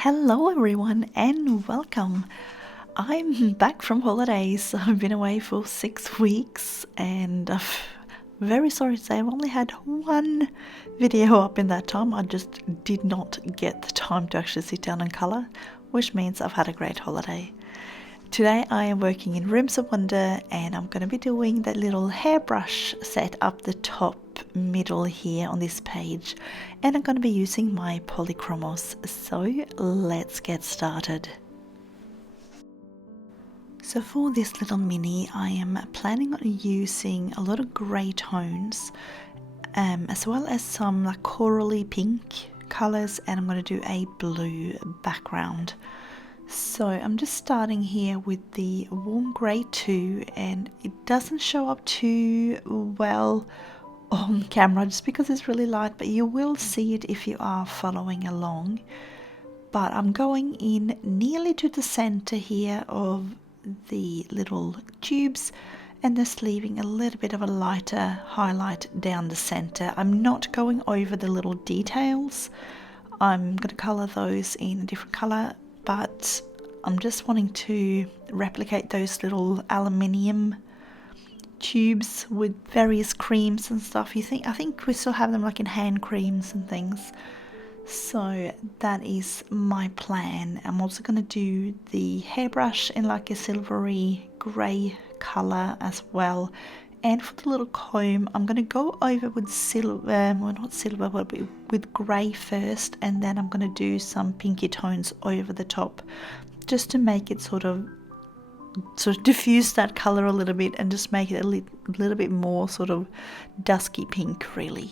Hello everyone and welcome. I'm back from holidays. I've been away for 6 weeks and I'm very sorry to say I've only had one video up in that time. I just did not get the time to actually sit down and colour, which means I've had a great holiday. Today I am working in Rooms of Wonder and I'm going to be doing that little hairbrush set up the top middle here on this page, and I'm going to be using my Polychromos. So let's get started. So for this little mini I am planning on using a lot of grey tones as well as some like corally pink colours, and I'm going to do a blue background. So I'm just starting here with the warm grey 2, and it doesn't show up too well on camera just because it's really light, but you will see it if you are following along. But I'm going in nearly to the center here of the little tubes and just leaving a little bit of a lighter highlight down the center. I'm not going over the little details. I'm going to color those in a different color, but I'm just wanting to replicate those little aluminium tubes with various creams and stuff. I think we still have them like in hand creams and things. So that is my plan. I'm also going to do the hairbrush in like a silvery grey color as well. And for the little comb, I'm going to go over with silver, well not silver, but with grey first, and then I'm going to do some pinky tones over the top just to make it sort of diffuse that color a little bit and just make it a little bit more sort of dusky pink really.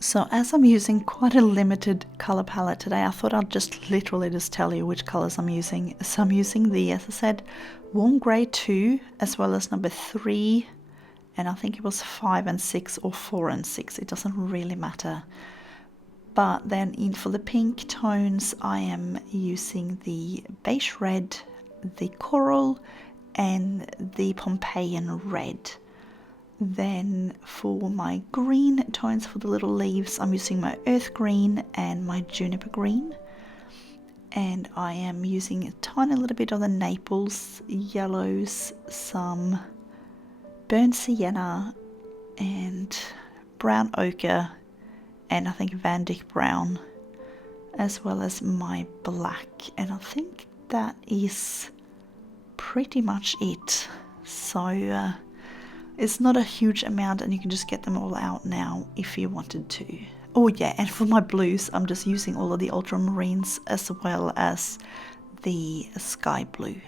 So as I'm using quite a limited color palette today, I thought I'd just literally just tell you which colors I'm using. So I'm using the, as I said, warm grey 2 as well as number 3, and I think it was 5 and 6 or 4 and 6, it doesn't really matter. But then in for the pink tones I am using the Beige Red, the Coral and the Pompeian Red. Then for my green tones for the little leaves, I'm using my Earth Green and my Juniper Green. And I am using a tiny little bit of the Naples yellows, some burnt Siena and brown ochre, and I think Dyck brown, as well as my black. And I think that is pretty much it. So it's not a huge amount and you can just get them all out now if you wanted to. Oh yeah, and for my blues I'm just using all of the Ultramarines as well as the Skyblue.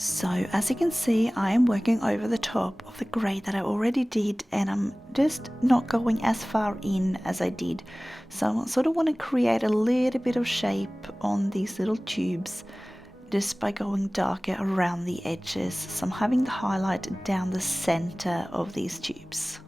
So as you can see, I am working over the top of the grey that I already did, and I'm just not going as far in as I did. So I sort of want to create a little bit of shape on these little tubes just by going darker around the edges. So I'm having the highlight down the center of these tubes.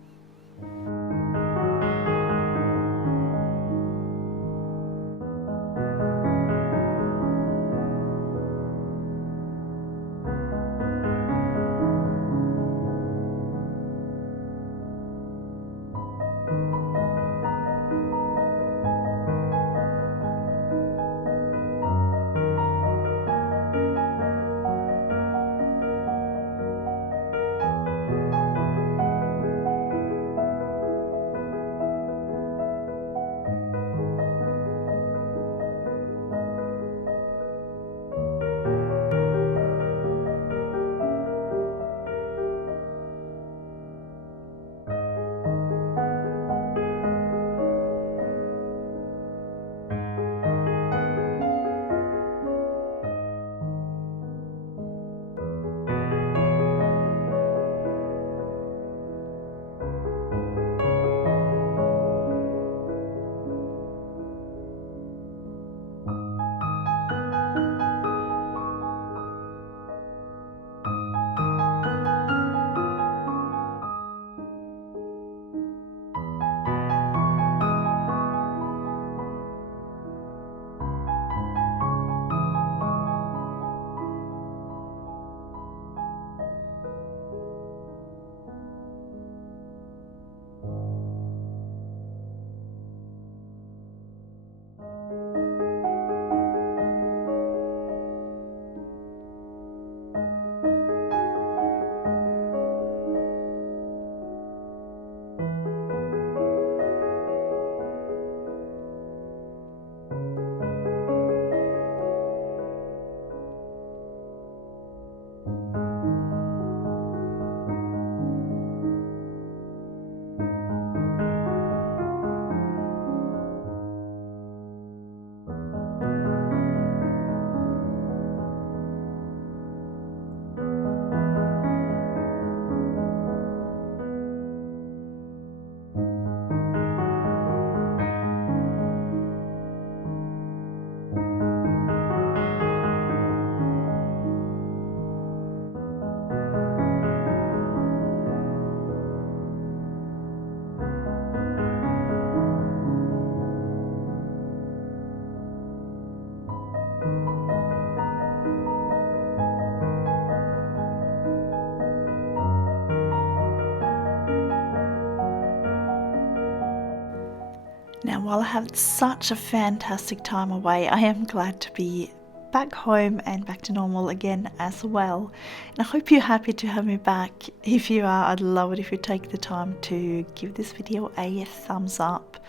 Now, while I had such a fantastic time away, I am glad to be back home and back to normal again as well. And I hope you're happy to have me back. If you are, I'd love it if you take the time to give this video a thumbs up,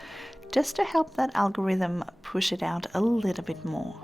just to help that algorithm push it out a little bit more.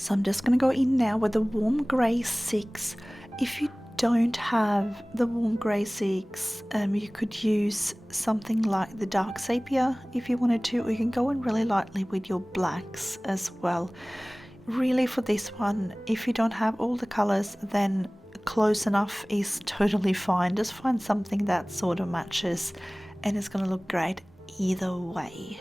So I'm just going to go in now with the warm grey 6. If you don't have the warm grey 6, you could use something like the dark sepia if you wanted to, or you can go in really lightly with your blacks as well. Really, for this one, if you don't have all the colours, then close enough is totally fine. Just find something that sort of matches and it's going to look great either way.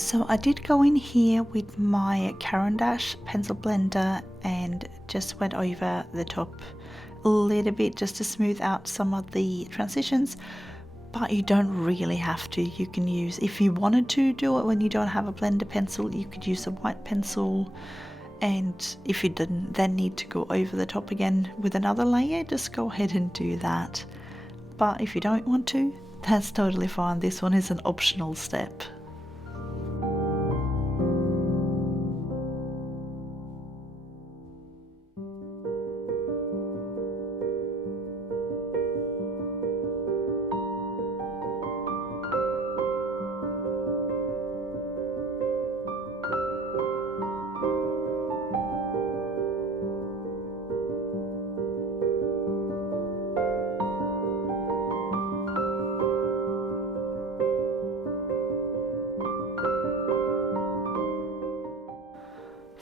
So I did go in here with my Caran pencil blender and just went over the top a little bit just to smooth out some of the transitions, but you don't really have to. You can use, if you wanted to do it when you don't have a blender pencil, you could use a white pencil, and if you didn't then need to go over the top again with another layer, just go ahead and do that. But if you don't want to, that's totally fine. This one is an optional step.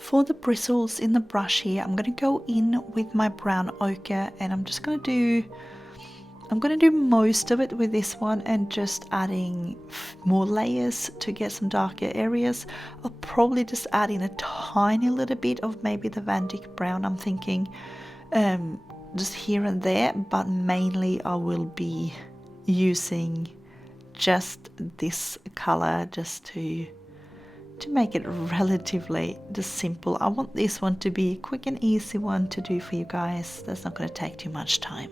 For the bristles in the brush here, I'm going to go in with my brown ochre, and I'm going to do most of it with this one and just adding more layers to get some darker areas. I'll probably just add in a tiny little bit of maybe the Van Dyck brown, I'm thinking, just here and there, but mainly I will be using just this color just to make it relatively just simple. I want this one to be a quick and easy one to do for you guys. That's not going to take too much time.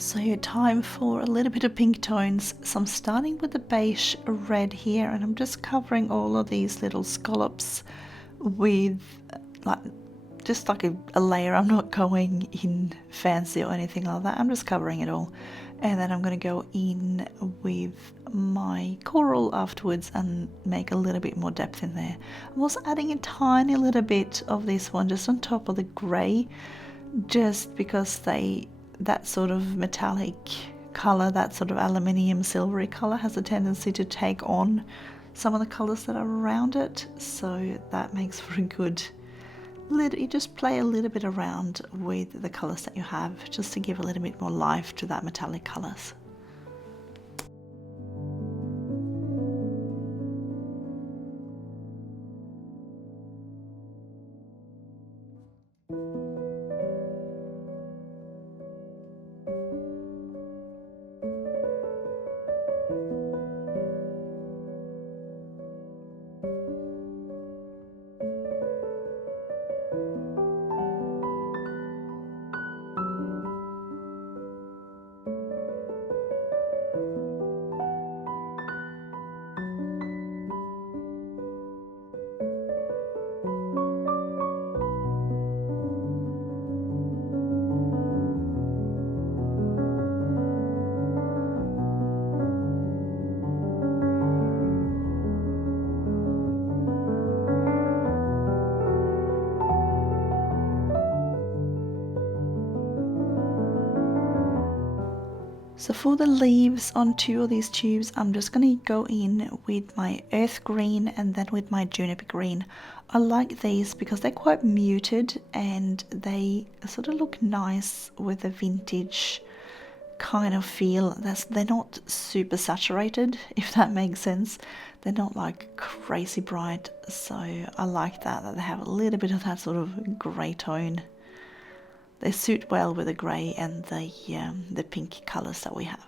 So time for a little bit of pink tones. So I'm starting with the beige red here, and I'm just covering all of these little scallops with like just like a layer. I'm not going in fancy or anything like that. I'm just covering it all. And then I'm going to go in with my coral afterwards and make a little bit more depth in there. I'm also adding a tiny little bit of this one just on top of the grey, just because that sort of metallic color, that sort of aluminium silvery color, has a tendency to take on some of the colors that are around it. So that makes for a good you just play a little bit around with the colors that you have, just to give a little bit more life to that metallic colors. So for the leaves on two of these tubes, I'm just going to go in with my earth green and then with my juniper green. I like these because they're quite muted and they sort of look nice with a vintage kind of feel. They're not super saturated, if that makes sense. They're not like crazy bright, so I like that they have a little bit of that sort of grey tone. They suit well with the grey and the pink colours that we have.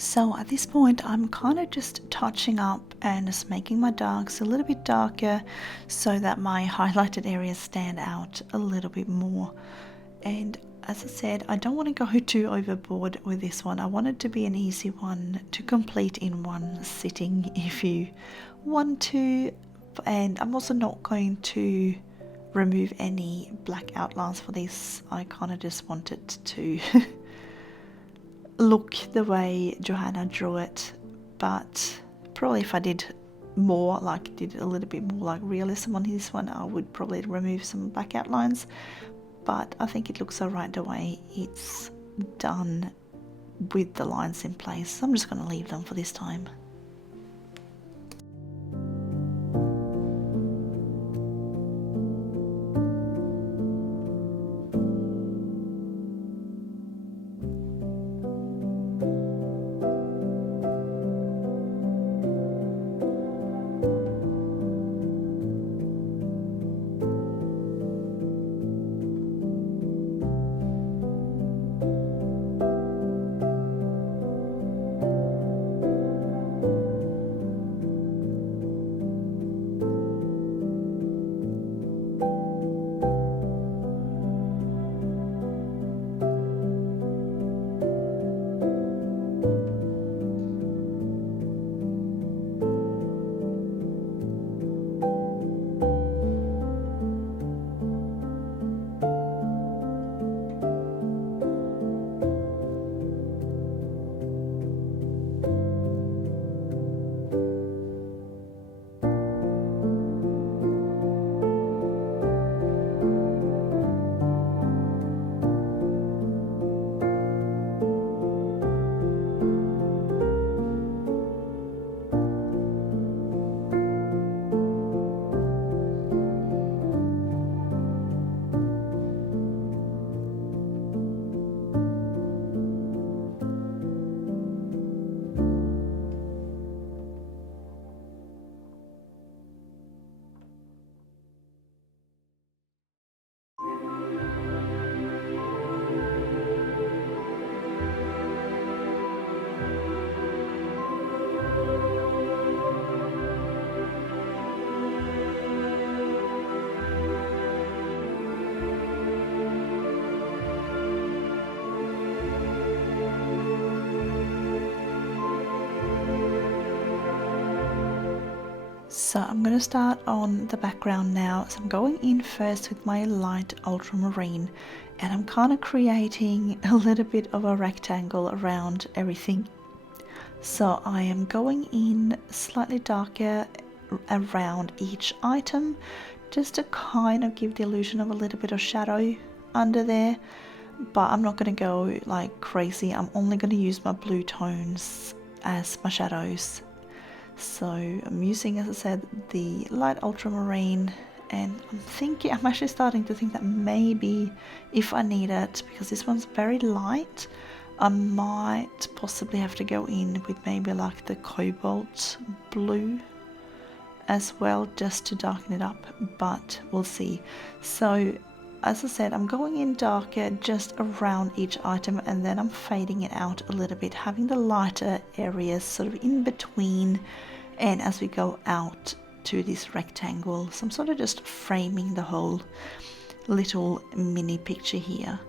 So at this point I'm kind of just touching up and just making my darks a little bit darker so that my highlighted areas stand out a little bit more. And as I said, I don't want to go too overboard with this one. I want it to be an easy one to complete in one sitting if you want to. And I'm also not going to remove any black outlines for this. I kind of just want it to look the way Johanna drew it, but probably if I did more, like did a little bit more like realism on this one, I would probably remove some black outlines, but I think it looks alright the way it's done with the lines in place. So I'm just going to leave them for this time. So I'm going to start on the background now. So I'm going in first with my light ultramarine, and I'm kind of creating a little bit of a rectangle around everything. So I am going in slightly darker around each item just to kind of give the illusion of a little bit of shadow under there, but I'm not going to go like crazy. I'm only going to use my blue tones as my shadows. So I'm using, as I said, the light ultramarine, and I'm actually starting to think that maybe if I need it, because this one's very light, I might possibly have to go in with maybe like the cobalt blue as well, just to darken it up, but we'll see. So as I said, I'm going in darker just around each item, and then I'm fading it out a little bit, having the lighter areas sort of in between, and as we go out to this rectangle. So I'm sort of just framing the whole little mini picture here.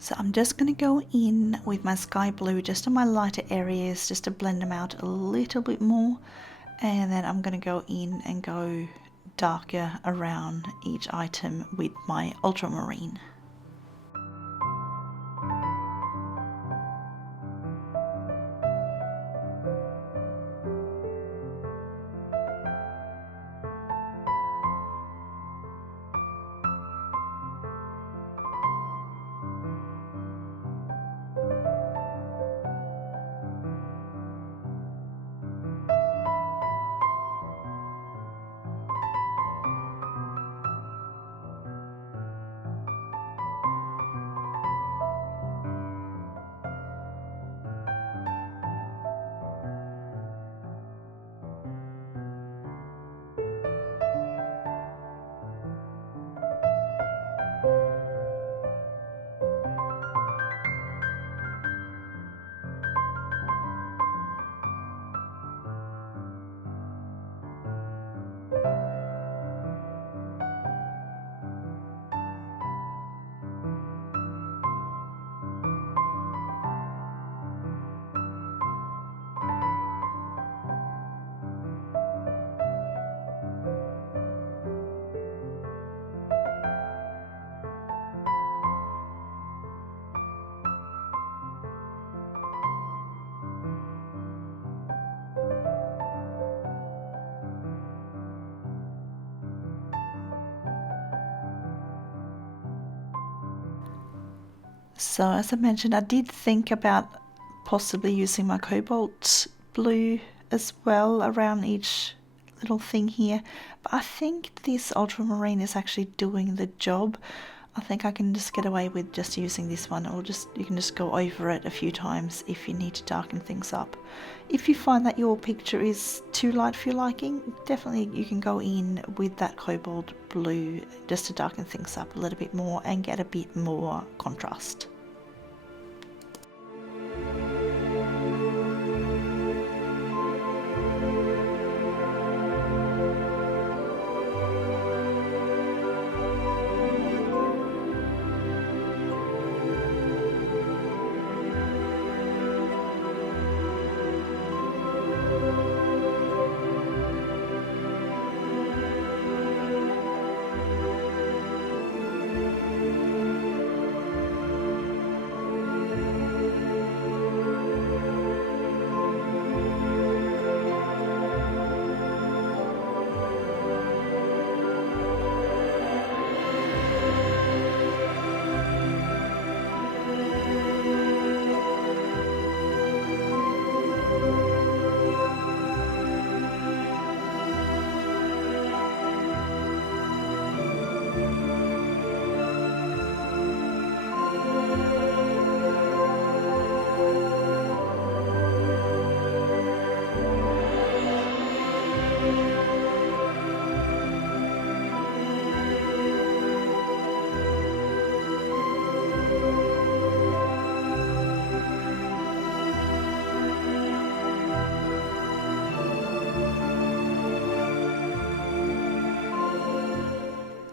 So I'm just going to go in with my sky blue just on my lighter areas just to blend them out a little bit more, and then I'm going to go in and go darker around each item with my ultramarine. So as I mentioned, I did think about possibly using my cobalt blue as well around each little thing here, but I think this ultramarine is actually doing the job. I think I can just get away with just using this one, or you can just go over it a few times if you need to darken things up. If you find that your picture is too light for your liking, definitely you can go in with that cobalt blue just to darken things up a little bit more and get a bit more contrast.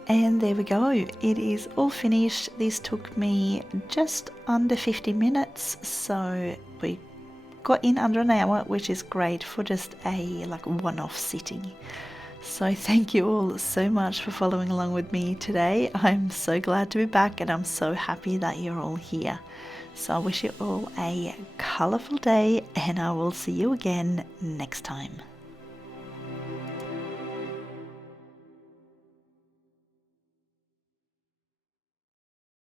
And there we go, it is all finished. This took me just under 50 minutes, so we got in under an hour, which is great for just a one-off sitting. So thank you all so much for following along with me today. I'm so glad to be back, and I'm so happy that you're all here. So I wish you all a colourful day, and I will see you again next time.